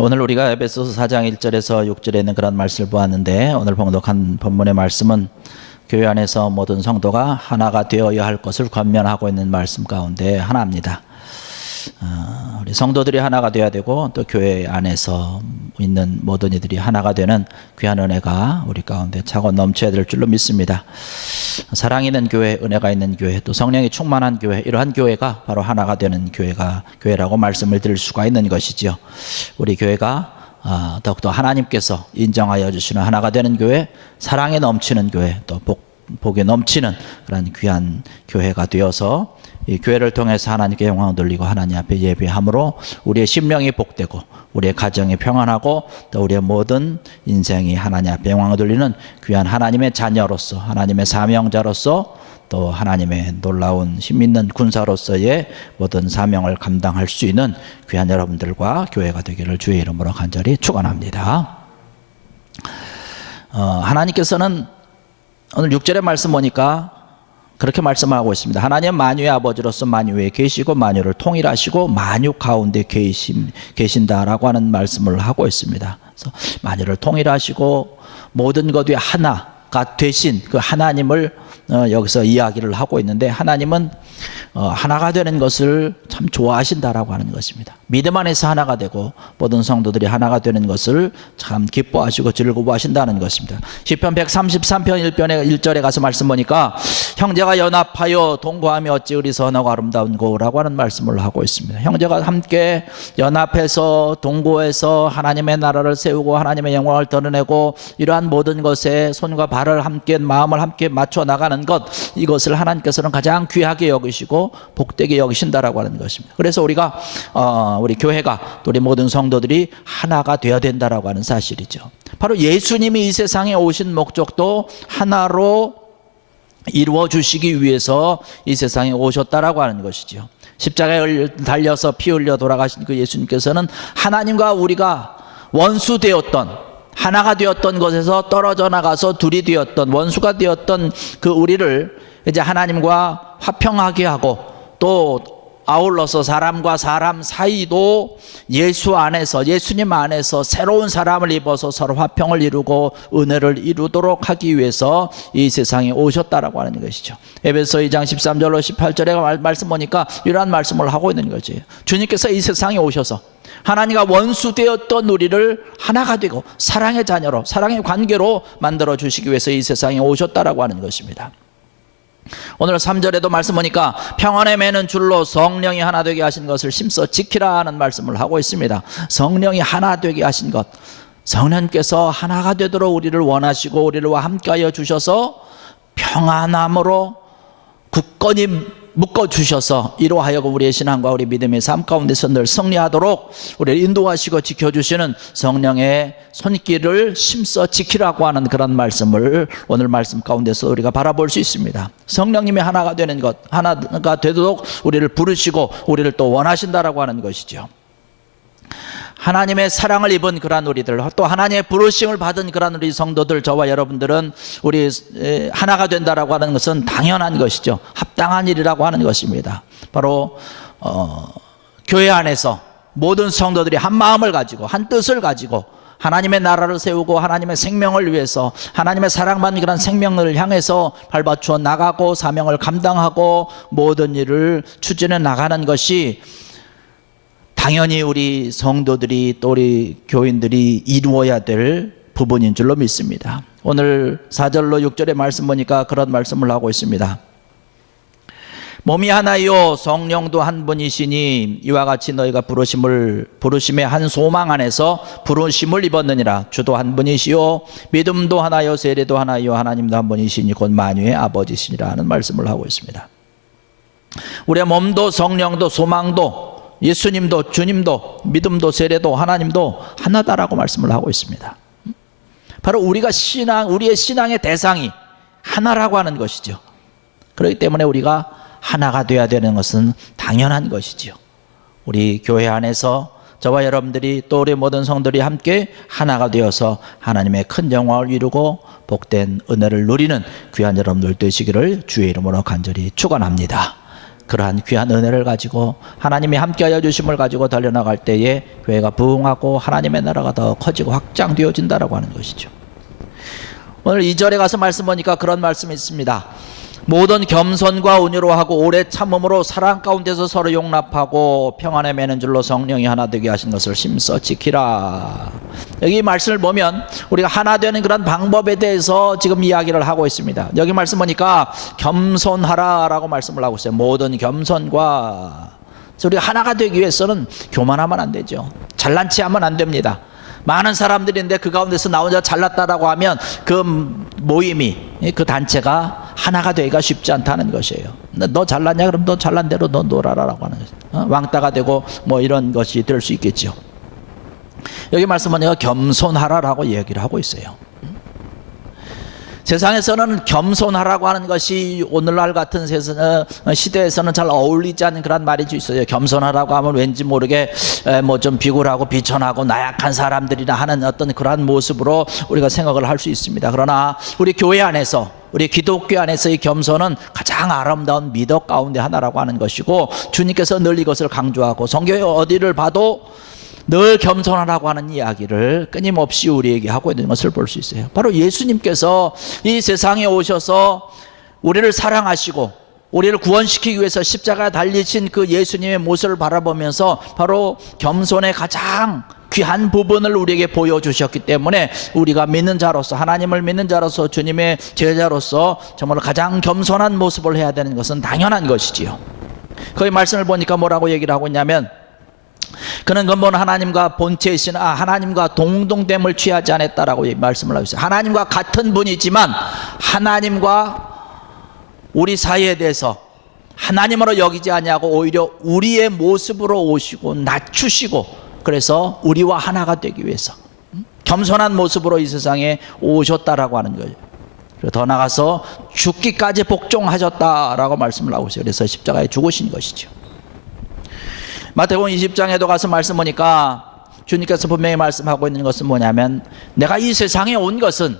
오늘 우리가 에베소서 4장 1절에서 6절에 있는 그런 말씀을 보았는데, 오늘 봉독한 본문의 말씀은 교회 안에서 모든 성도가 하나가 되어야 할 것을 권면하고 있는 말씀 가운데 하나입니다. 우리 성도들이 하나가 되어야 되고, 또 교회 안에서 있는 모든 이들이 하나가 되는 귀한 은혜가 우리 가운데 차고 넘쳐야 될 줄로 믿습니다. 사랑이 있는 교회, 은혜가 있는 교회, 또 성령이 충만한 교회, 이러한 교회가 바로 하나가 되는 교회라고 말씀을 드릴 수가 있는 것이죠. 우리 교회가 더욱더 하나님께서 인정하여 주시는 하나가 되는 교회, 사랑에 넘치는 교회, 또 복에 넘치는 그런 귀한 교회가 되어서 이 교회를 통해서 하나님께 영광을 돌리고 하나님 앞에 예배함으로 우리의 심령이 복되고, 우리의 가정이 평안하고, 또 우리의 모든 인생이 하나님 앞에 영광을 돌리는 귀한 하나님의 자녀로서, 하나님의 사명자로서, 또 하나님의 놀라운 힘있는 군사로서의 모든 사명을 감당할 수 있는 귀한 여러분들과 교회가 되기를 주의 이름으로 간절히 축원합니다. 하나님께서는 오늘 6절의 말씀 보니까 그렇게 말씀하고 있습니다. 하나님 만유의 아버지로서 만유 위에 계시고 만유를 통일하시고 만유 가운데 계신다라고 하는 말씀을 하고 있습니다. 그래서 만유를 통일하시고 모든 것 위에 하나가 되신 그 하나님을 여기서 이야기를 하고 있는데, 하나님은 하나가 되는 것을 참 좋아하신다라고 하는 것입니다. 믿음 안에서 하나가 되고 모든 성도들이 하나가 되는 것을 참 기뻐하시고 즐거워하신다는 것입니다. 시편 133편 1절에 가서 말씀 보니까 형제가 연합하여 동거하며 어찌 우리 선하고 아름다운고라고 하는 말씀을 하고 있습니다. 형제가 함께 연합해서 동거해서 하나님의 나라를 세우고 하나님의 영광을 드러내고, 이러한 모든 것에 손과 발을 함께 마음을 함께 맞춰 나가는 것, 이것을 하나님께서는 가장 귀하게 여기시고 복되게 여기신다라고 하는 것입니다. 그래서 우리가 우리 교회가, 또 우리 모든 성도들이 하나가 되어야 된다라고 하는 사실이죠. 바로 예수님이 이 세상에 오신 목적도 하나로 이루어 주시기 위해서 이 세상에 오셨다라고 하는 것이죠. 십자가에 달려서 피 흘려 돌아가신 그 예수님께서는 하나님과 우리가 원수 되었던, 하나가 되었던 것에서 떨어져 나가서 둘이 되었던, 원수가 되었던 그 우리를 이제 하나님과 화평하게 하고, 또 아울러서 사람과 사람 사이도 예수 안에서, 예수님 안에서 새로운 사람을 입어서 서로 화평을 이루고 은혜를 이루도록 하기 위해서 이 세상에 오셨다라고 하는 것이죠. 에베소 2장 13절로 18절에 말씀 보니까 이러한 말씀을 하고 있는 거지. 주님께서 이 세상에 오셔서 하나님과 원수 되었던 우리를 하나가 되고 사랑의 자녀로, 사랑의 관계로 만들어 주시기 위해서 이 세상에 오셨다라고 하는 것입니다. 오늘 3절에도 말씀 보니까 평안에 매는 줄로 성령이 하나 되게 하신 것을 심써 지키라 하는 말씀을 하고 있습니다. 성령이 하나 되게 하신 것, 성령께서 하나가 되도록 우리를 원하시고 우리를 함께하여 주셔서 평안함으로 굳건히 묶어주셔서 이로 하여금 우리의 신앙과 우리 믿음의 삶 가운데서 늘 승리하도록 우리를 인도하시고 지켜주시는 성령의 손길을 심써 지키라고 하는 그런 말씀을 오늘 말씀 가운데서 우리가 바라볼 수 있습니다. 성령님이 하나가 되는 것, 하나가 되도록 우리를 부르시고 우리를 또 원하신다라고 하는 것이죠. 하나님의 사랑을 입은 그런 우리들, 또 하나님의 부르심을 받은 그런 우리 성도들, 저와 여러분들은 우리 하나가 된다라고 하는 것은 당연한 것이죠. 합당한 일이라고 하는 것입니다. 바로 교회 안에서 모든 성도들이 한 마음을 가지고 한 뜻을 가지고 하나님의 나라를 세우고 하나님의 생명을 위해서, 하나님의 사랑받는 그런 생명을 향해서 밟아주어 나가고 사명을 감당하고 모든 일을 추진해 나가는 것이 당연히 우리 성도들이, 또 우리 교인들이 이루어야 될 부분인 줄로 믿습니다. 오늘 4절로 6절의 말씀 보니까 그런 말씀을 하고 있습니다. 몸이 하나요 성령도 한 분이시니 이와 같이 너희가 부르심의 한 소망 안에서 부르심을 입었느니라. 주도 한 분이시요 믿음도 하나요 세례도 하나요 하나님도 한 분이시니 곧 만유의 아버지시니라 하는 말씀을 하고 있습니다. 우리의 몸도 성령도 소망도 예수님도 주님도 믿음도 세례도 하나님도 하나다라고 말씀을 하고 있습니다. 바로 우리의 신앙의 대상이 하나라고 하는 것이죠. 그렇기 때문에 우리가 하나가 되어야 되는 것은 당연한 것이죠. 우리 교회 안에서 저와 여러분들이, 또 우리 모든 성들이 함께 하나가 되어서 하나님의 큰 영광을 이루고 복된 은혜를 누리는 귀한 여러분들 되시기를 주의 이름으로 간절히 축원합니다. 그러한 귀한 은혜를 가지고 하나님이 함께하여 주심을 가지고 달려나갈 때에 교회가 부흥하고 하나님의 나라가 더 커지고 확장되어진다라고 하는 것이죠. 오늘 2절에 가서 말씀 보니까 그런 말씀이 있습니다. 모든 겸손과 온유로 하고 오래 참음으로 사랑 가운데서 서로 용납하고 평안에 매는 줄로 성령이 하나 되게 하신 것을 힘써 지키라. 여기 말씀을 보면 우리가 하나 되는 그런 방법에 대해서 지금 이야기를 하고 있습니다. 여기 말씀 보니까 겸손하라 라고 말씀을 하고 있어요. 모든 겸손과. 그래서 우리가 하나가 되기 위해서는 교만하면 안 되죠. 잘난 체 하면 안 됩니다. 많은 사람들인데 그 가운데서 나 혼자 잘났다라고 하면 그 모임이, 그 단체가 하나가 되기가 쉽지 않다는 것이에요. 너 잘났냐? 그럼 너 잘난 대로 너 놀아라라고 하는 거죠. 왕따가 되고 뭐 이런 것이 될 수 있겠죠. 여기 말씀은 내가 겸손하라라고 얘기를 하고 있어요. 세상에서는 겸손하라고 하는 것이 오늘날 같은 시대에서는 잘 어울리지 않는 그런 말이 있어요. 겸손하라고 하면 왠지 모르게 뭐 좀 비굴하고 비천하고 나약한 사람들이나 하는 어떤 그러한 모습으로 우리가 생각을 할 수 있습니다. 그러나 우리 교회 안에서, 우리 기독교 안에서의 겸손은 가장 아름다운 미덕 가운데 하나라고 하는 것이고, 주님께서 늘 이것을 강조하고 성경의 어디를 봐도 늘 겸손하라고 하는 이야기를 끊임없이 우리에게 하고 있는 것을 볼 수 있어요. 바로 예수님께서 이 세상에 오셔서 우리를 사랑하시고 우리를 구원시키기 위해서 십자가에 달리신 그 예수님의 모습을 바라보면서 바로 겸손의 가장 귀한 부분을 우리에게 보여주셨기 때문에 우리가 믿는 자로서, 하나님을 믿는 자로서, 주님의 제자로서 정말 가장 겸손한 모습을 해야 되는 것은 당연한 것이지요. 거기 말씀을 보니까 뭐라고 얘기를 하고 있냐면, 그는 근본 하나님과 본체이신 하나님과 동등됨을 취하지 않았다라고 말씀을 하고 있어요. 하나님과 같은 분이지만 하나님과 우리 사이에 대해서 하나님으로 여기지 아니하고 오히려 우리의 모습으로 오시고 낮추시고, 그래서 우리와 하나가 되기 위해서 겸손한 모습으로 이 세상에 오셨다라고 하는 거예요. 그리고 더 나아가서 죽기까지 복종하셨다라고 말씀을 하고 있어요. 그래서 십자가에 죽으신 것이죠. 마태복음 20장에도 가서 말씀 보니까 주님께서 분명히 말씀하고 있는 것은 뭐냐면, 내가 이 세상에 온 것은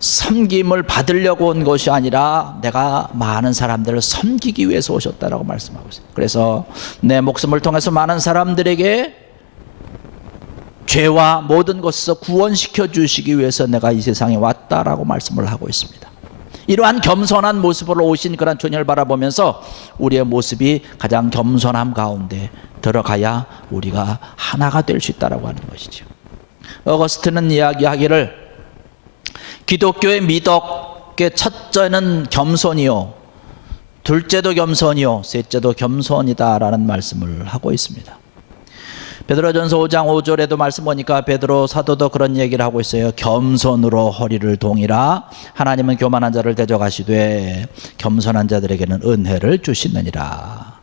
섬김을 받으려고 온 것이 아니라 내가 많은 사람들을 섬기기 위해서 오셨다라고 말씀하고 있어요. 그래서 내 목숨을 통해서 많은 사람들에게 죄와 모든 것에서 구원시켜 주시기 위해서 내가 이 세상에 왔다라고 말씀을 하고 있습니다. 이러한 겸손한 모습으로 오신 그런 주님을 바라보면서 우리의 모습이 가장 겸손함 가운데 들어가야 우리가 하나가 될 수 있다고 하는 것이죠. 어거스틴은 이야기하기를, 기독교의 미덕의 첫째는 겸손이요, 둘째도 겸손이요, 셋째도 겸손이다라는 말씀을 하고 있습니다. 베드로전서 5장 5절에도 말씀 보니까 베드로 사도도 그런 얘기를 하고 있어요. 겸손으로 허리를 동이라. 하나님은 교만한 자를 대적하시되 겸손한 자들에게는 은혜를 주시느니라.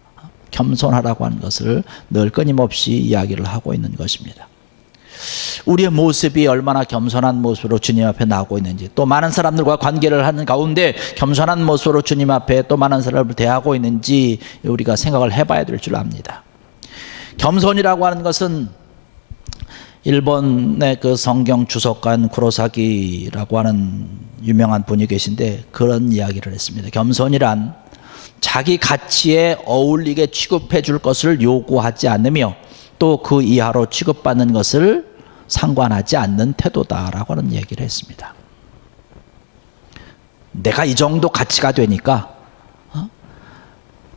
겸손하라고 하는 것을 늘 끊임없이 이야기를 하고 있는 것입니다. 우리의 모습이 얼마나 겸손한 모습으로 주님 앞에 나오고 있는지, 또 많은 사람들과 관계를 하는 가운데 겸손한 모습으로 주님 앞에 또 많은 사람을 대하고 있는지 우리가 생각을 해봐야 될 줄 압니다. 겸손이라고 하는 것은 일본의 그 성경 주석가인 구로사기라고 하는 유명한 분이 계신데 그런 이야기를 했습니다. 겸손이란 자기 가치에 어울리게 취급해 줄 것을 요구하지 않으며 또 그 이하로 취급받는 것을 상관하지 않는 태도다라고 하는 얘기를 했습니다. 내가 이 정도 가치가 되니까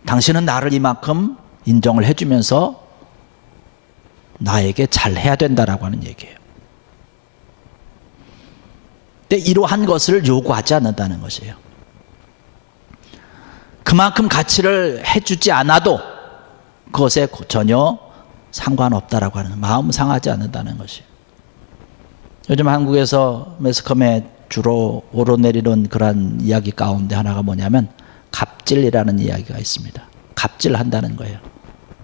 당신은 나를 이만큼 인정을 해주면서 나에게 잘해야 된다라고 하는 얘기예요. 근데 이러한 것을 요구하지 않는다는 것이에요. 그만큼 가치를 해주지 않아도 그것에 전혀 상관없다라고 하는, 마음 상하지 않는다는 것이에요. 요즘 한국에서 매스컴에 주로 오르내리는 그런 이야기 가운데 하나가 뭐냐면 갑질이라는 이야기가 있습니다. 갑질한다는 거예요.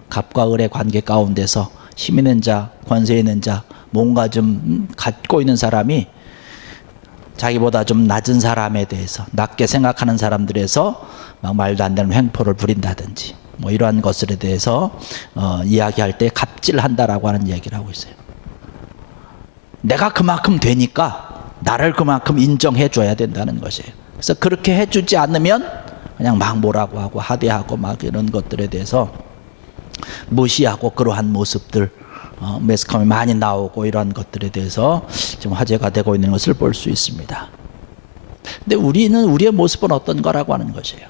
갑과 을의 관계 가운데서 힘 있는 자, 권세 있는 자, 뭔가 좀 갖고 있는 사람이 자기보다 좀 낮은 사람에 대해서, 낮게 생각하는 사람들에서 막 말도 안 되는 횡포를 부린다든지 뭐 이러한 것들에 대해서 이야기할 때 갑질한다라고 하는 이야기를 하고 있어요. 내가 그만큼 되니까 나를 그만큼 인정해 줘야 된다는 것이에요. 그래서 그렇게 해주지 않으면 그냥 막 뭐라고 하고 하대하고 막 이런 것들에 대해서 무시하고 그러한 모습들, 매스컴에 많이 나오고 이러한 것들에 대해서 지금 화제가 되고 있는 것을 볼 수 있습니다. 근데 우리의 모습은 어떤 거라고 하는 것이에요.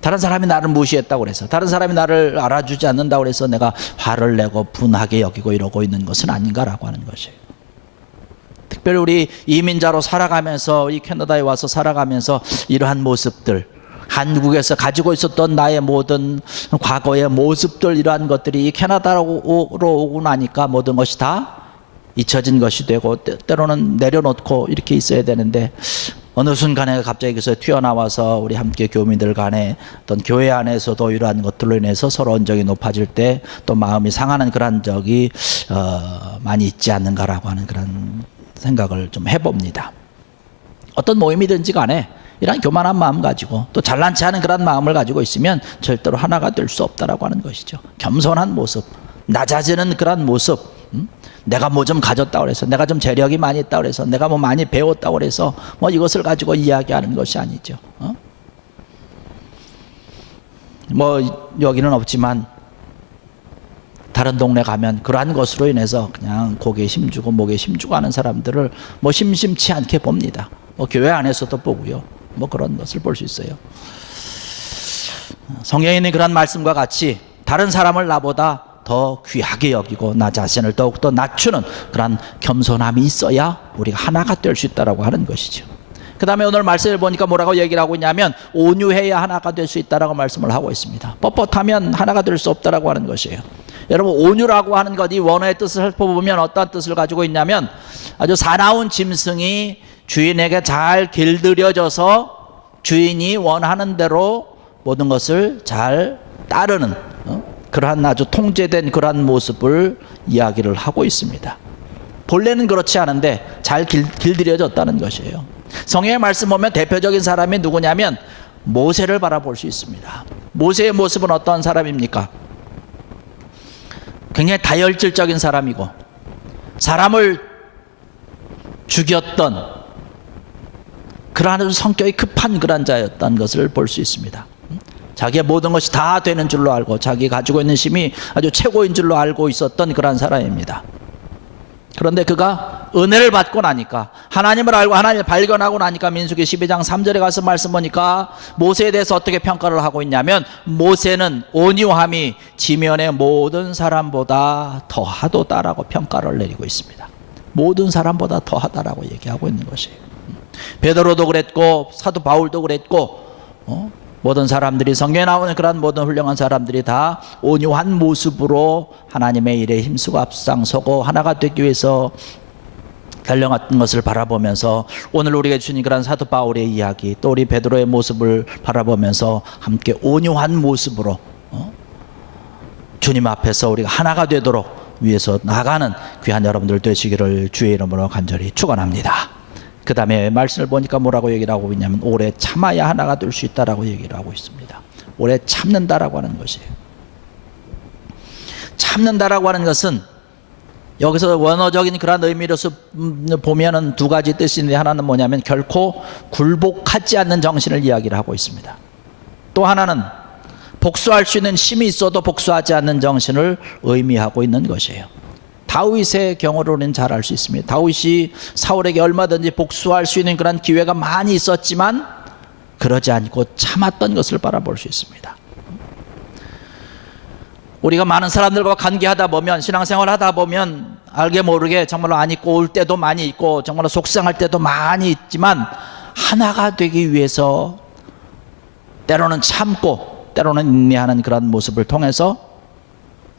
다른 사람이 나를 무시했다고 그래서, 다른 사람이 나를 알아주지 않는다고 해서 내가 화를 내고 분하게 여기고 이러고 있는 것은 아닌가라고 하는 것이에요. 특별히 우리 이민자로 살아가면서, 이 캐나다에 와서 살아가면서 이러한 모습들, 한국에서 가지고 있었던 나의 모든 과거의 모습들, 이러한 것들이 이 캐나다로 오고 나니까 모든 것이 다 잊혀진 것이 되고, 때로는 내려놓고 이렇게 있어야 되는데, 어느 순간에 갑자기 그래서 튀어나와서 우리 함께 교민들 간에 어떤 교회 안에서도 이러한 것들로 인해서 서로 언적이 높아질 때 또 마음이 상하는 그런 적이 많이 있지 않는가라고 하는 그런 생각을 좀 해봅니다. 어떤 모임이든지 간에 이런 교만한 마음 가지고 또 잘난 체 하는 그런 마음을 가지고 있으면 절대로 하나가 될 수 없다라고 하는 것이죠. 겸손한 모습, 낮아지는 그런 모습, 내가 뭐 좀 가졌다고 해서, 내가 좀 재력이 많이 있다고 해서, 내가 뭐 많이 배웠다고 해서 뭐 이것을 가지고 이야기하는 것이 아니죠. 뭐 여기는 없지만 다른 동네 가면 그러한 것으로 인해서 그냥 고개에 힘주고 목에 힘주고 하는 사람들을 뭐 심심치 않게 봅니다. 뭐 교회 안에서도 보고요. 뭐 그런 것을 볼 수 있어요. 성경에 있는 그런 말씀과 같이 다른 사람을 나보다 더 귀하게 여기고 나 자신을 더욱더 낮추는 그런 겸손함이 있어야 우리가 하나가 될 수 있다고 하는 것이죠. 그 다음에 오늘 말씀을 보니까 뭐라고 얘기를 하고 있냐면 온유해야 하나가 될 수 있다고 말씀을 하고 있습니다. 뻣뻣하면 하나가 될 수 없다고 하는 것이에요. 여러분, 온유라고 하는 것, 이 원어의 뜻을 살펴보면 어떤 뜻을 가지고 있냐면 아주 사나운 짐승이 주인에게 잘 길들여져서 주인이 원하는 대로 모든 것을 잘 따르는 그러한 아주 통제된 그러한 모습을 이야기를 하고 있습니다. 본래는 그렇지 않은데 잘 길들여졌다는 것이에요. 성경의 말씀 보면 대표적인 사람이 누구냐면 모세를 바라볼 수 있습니다. 모세의 모습은 어떤 사람입니까? 굉장히 다혈질적인 사람이고 사람을 죽였던 그러한 성격이 급한 그런 자였던 것을 볼 수 있습니다. 자기의 모든 것이 다 되는 줄로 알고 자기가 가지고 있는 힘이 아주 최고인 줄로 알고 있었던 그런 사람입니다. 그런데 그가 은혜를 받고 나니까, 하나님을 알고 하나님을 발견하고 나니까 민수기 12장 3절에 가서 말씀 보니까 모세에 대해서 어떻게 평가를 하고 있냐면 모세는 온유함이 지면의 모든 사람보다 더하도다라고 평가를 내리고 있습니다. 모든 사람보다 더하다라고 얘기하고 있는 것이에요. 베드로도 그랬고 사도 바울도 그랬고 모든 사람들이, 성경에 나오는 그런 모든 훌륭한 사람들이 다 온유한 모습으로 하나님의 일에 힘쓰고 앞장서고 하나가 되기 위해서 달려갔던 것을 바라보면서 오늘 우리가 주신 그런 사도 바울의 이야기, 또 우리 베드로의 모습을 바라보면서 함께 온유한 모습으로 주님 앞에서 우리가 하나가 되도록 위해서 나가는 귀한 여러분들 되시기를 주의 이름으로 간절히 축원합니다. 그 다음에 말씀을 보니까 뭐라고 얘기를 하고 있냐면 오래 참아야 하나가 될 수 있다라고 얘기를 하고 있습니다. 오래 참는다라고 하는 것이에요. 참는다라고 하는 것은 여기서 원어적인 그런 의미로서 보면은 두 가지 뜻이 있는데, 하나는 뭐냐면 결코 굴복하지 않는 정신을 이야기를 하고 있습니다. 또 하나는 복수할 수 있는 힘이 있어도 복수하지 않는 정신을 의미하고 있는 것이에요. 다윗의 경우로는 잘 알 수 있습니다. 다윗이 사울에게 얼마든지 복수할 수 있는 그런 기회가 많이 있었지만 그러지 않고 참았던 것을 바라볼 수 있습니다. 우리가 많은 사람들과 관계하다 보면, 신앙생활 하다 보면 알게 모르게 정말로 안 있고 올 때도 많이 있고 정말로 속상할 때도 많이 있지만 하나가 되기 위해서 때로는 참고 때로는 인내하는 그런 모습을 통해서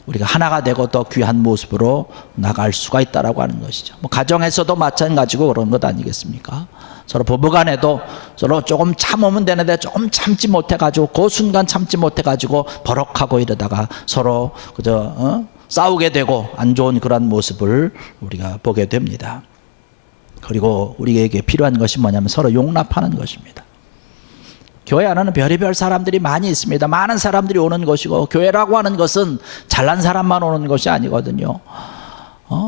우리가 하나가 되고 더 귀한 모습으로 나갈 수가 있다라고 하는 것이죠. 뭐 가정에서도 마찬가지고 그런 것 아니겠습니까? 서로 부부간에도 서로 조금 참으면 되는데 조금 참지 못해가지고 그 순간 참지 못해가지고 버럭하고 이러다가 서로 그저 싸우게 되고 안 좋은 그런 모습을 우리가 보게 됩니다. 그리고 우리에게 필요한 것이 뭐냐면 서로 용납하는 것입니다. 교회 안에는 별의별 사람들이 많이 있습니다. 많은 사람들이 오는 것이고, 교회라고 하는 것은 잘난 사람만 오는 것이 아니거든요.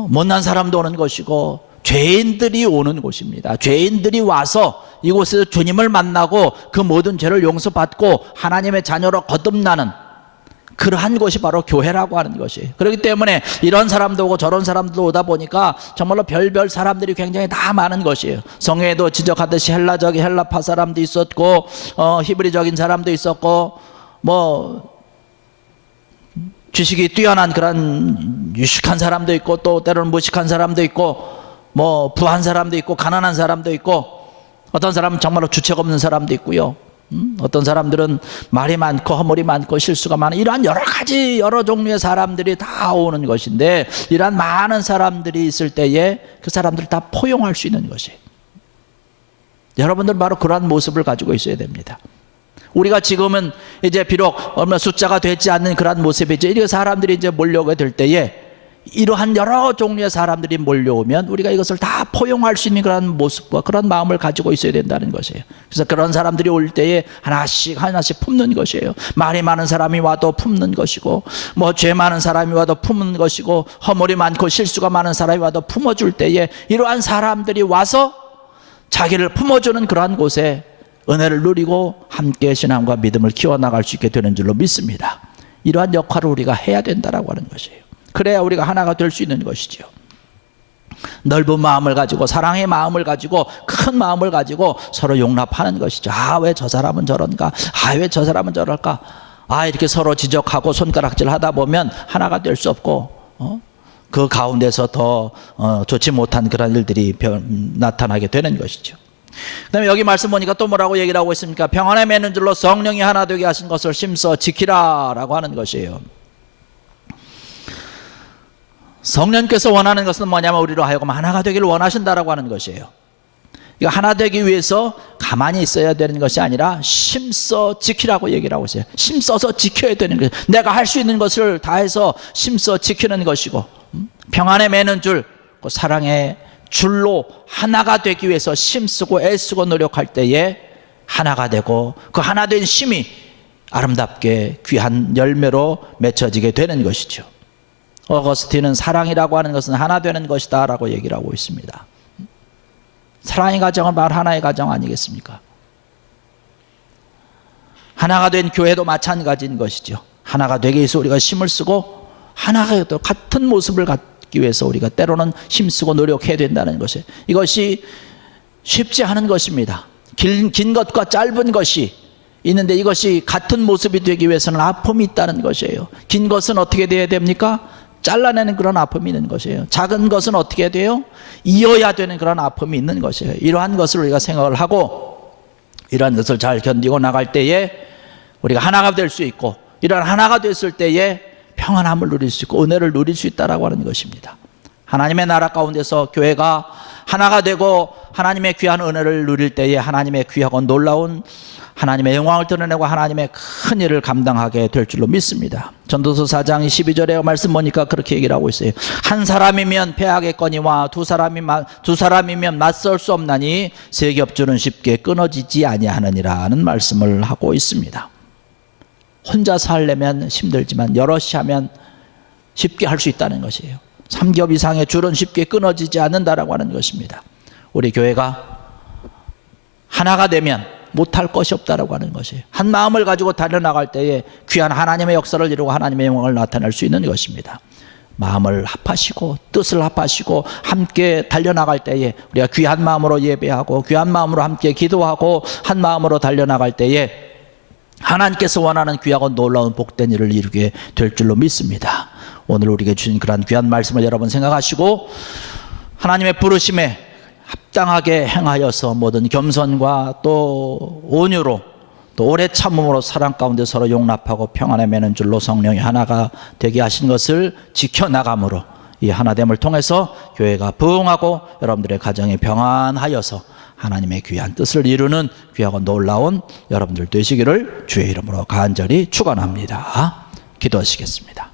못난 사람도 오는 것이고, 죄인들이 오는 곳입니다. 죄인들이 와서 이곳에서 주님을 만나고 그 모든 죄를 용서받고 하나님의 자녀로 거듭나는 그러한 곳이 바로 교회라고 하는 것이에요. 그렇기 때문에 이런 사람도 오고 저런 사람도 오다 보니까 정말로 별별 사람들이 굉장히 다 많은 것이에요. 성경에도 지적하듯이 헬라적인 헬라파 사람도 있었고 히브리적인 사람도 있었고 뭐 지식이 뛰어난 그런 유식한 사람도 있고 또 때로는 무식한 사람도 있고 뭐 부한 사람도 있고 가난한 사람도 있고 어떤 사람은 정말로 주책 없는 사람도 있고요. 어떤 사람들은 말이 많고 허물이 많고 실수가 많은 이러한 여러 가지 여러 종류의 사람들이 다 오는 것인데 이러한 많은 사람들이 있을 때에 그 사람들을 다 포용할 수 있는 것이에요. 여러분들은 바로 그러한 모습을 가지고 있어야 됩니다. 우리가 지금은 이제 비록 얼마 숫자가 되지 않는 그러한 모습이죠. 이렇게 사람들이 이제 몰려오게 될 때에 이러한 여러 종류의 사람들이 몰려오면 우리가 이것을 다 포용할 수 있는 그런 모습과 그런 마음을 가지고 있어야 된다는 것이에요. 그래서 그런 사람들이 올 때에 하나씩 하나씩 품는 것이에요. 말이 많은 사람이 와도 품는 것이고 뭐 죄 많은 사람이 와도 품는 것이고 허물이 많고 실수가 많은 사람이 와도 품어줄 때에 이러한 사람들이 와서 자기를 품어주는 그러한 곳에 은혜를 누리고 함께 신앙과 믿음을 키워나갈 수 있게 되는 줄로 믿습니다. 이러한 역할을 우리가 해야 된다라고 하는 것이에요. 그래야 우리가 하나가 될 수 있는 것이죠. 넓은 마음을 가지고 사랑의 마음을 가지고 큰 마음을 가지고 서로 용납하는 것이죠. 아, 왜 저 사람은 저런가? 아, 왜 저 사람은 저럴까? 아, 이렇게 서로 지적하고 손가락질 하다 보면 하나가 될 수 없고 그 가운데서 더 좋지 못한 그런 일들이 나타나게 되는 것이죠. 그 다음에 여기 말씀 보니까 또 뭐라고 얘기를 하고 있습니까? 평안에 매는 줄로 성령이 하나 되게 하신 것을 심써 지키라 라고 하는 것이에요. 성령께서 원하는 것은 뭐냐면 우리로 하여금 하나가 되기를 원하신다라고 하는 것이에요. 이거 하나 되기 위해서 가만히 있어야 되는 것이 아니라 심써 지키라고 얘기를 하고 있어요. 심써서 지켜야 되는 거예요. 내가 할 수 있는 것을 다해서 심써 지키는 것이고 평안에 매는 줄, 그 사랑의 줄로 하나가 되기 위해서 힘쓰고 애쓰고 노력할 때에 하나가 되고 그 하나 된 힘이 아름답게 귀한 열매로 맺혀지게 되는 것이죠. 어거스틴은 사랑이라고 하는 것은 하나 되는 것이다 라고 얘기를 하고 있습니다. 사랑의 가정은 바로 하나의 가정 아니겠습니까? 하나가 된 교회도 마찬가지인 것이죠. 하나가 되기 위해서 우리가 힘을 쓰고 하나가 또 같은 모습을 갖기 위해서 우리가 때로는 힘쓰고 노력해야 된다는 것이에요. 이것이 쉽지 않은 것입니다. 긴 것과 짧은 것이 있는데 이것이 같은 모습이 되기 위해서는 아픔이 있다는 것이에요. 긴 것은 어떻게 돼야 됩니까? 잘라내는 그런 아픔이 있는 것이에요. 작은 것은 어떻게 돼요? 이어야 되는 그런 아픔이 있는 것이에요. 이러한 것을 우리가 생각을 하고 이러한 것을 잘 견디고 나갈 때에 우리가 하나가 될 수 있고 이러한 하나가 됐을 때에 평안함을 누릴 수 있고 은혜를 누릴 수 있다라고 하는 것입니다. 하나님의 나라 가운데서 교회가 하나가 되고 하나님의 귀한 은혜를 누릴 때에 하나님의 귀하고 놀라운 하나님의 영광을 드러내고 하나님의 큰 일을 감당하게 될 줄로 믿습니다. 전도서 4장 12절에 말씀 보니까 그렇게 얘기를 하고 있어요. 한 사람이면 패하겠거니와 두 사람이면 맞설 수 없나니 세 겹줄은 쉽게 끊어지지 아니하느니라는 말씀을 하고 있습니다. 혼자서 하려면 힘들지만 여럿이 하면 쉽게 할 수 있다는 것이에요. 3겹 이상의 줄은 쉽게 끊어지지 않는다라고 하는 것입니다. 우리 교회가 하나가 되면 못할 것이 없다라고 하는 것이에요. 한 마음을 가지고 달려나갈 때에 귀한 하나님의 역사를 이루고 하나님의 영광을 나타낼 수 있는 것입니다. 마음을 합하시고 뜻을 합하시고 함께 달려나갈 때에 우리가 귀한 마음으로 예배하고 귀한 마음으로 함께 기도하고 한 마음으로 달려나갈 때에 하나님께서 원하는 귀하고 놀라운 복된 일을 이루게 될 줄로 믿습니다. 오늘 우리에게 주신 그러한 귀한 말씀을 여러분 생각하시고 하나님의 부르심에 합당하게 행하여서 모든 겸손과 또 온유로 또 오래 참음으로 사랑 가운데 서로 용납하고 평안에 매는 줄로 성령이 하나가 되게 하신 것을 지켜나감으로 이 하나됨을 통해서 교회가 부흥하고 여러분들의 가정이 평안하여서 하나님의 귀한 뜻을 이루는 귀하고 놀라운 여러분들 되시기를 주의 이름으로 간절히 축원합니다. 기도하시겠습니다.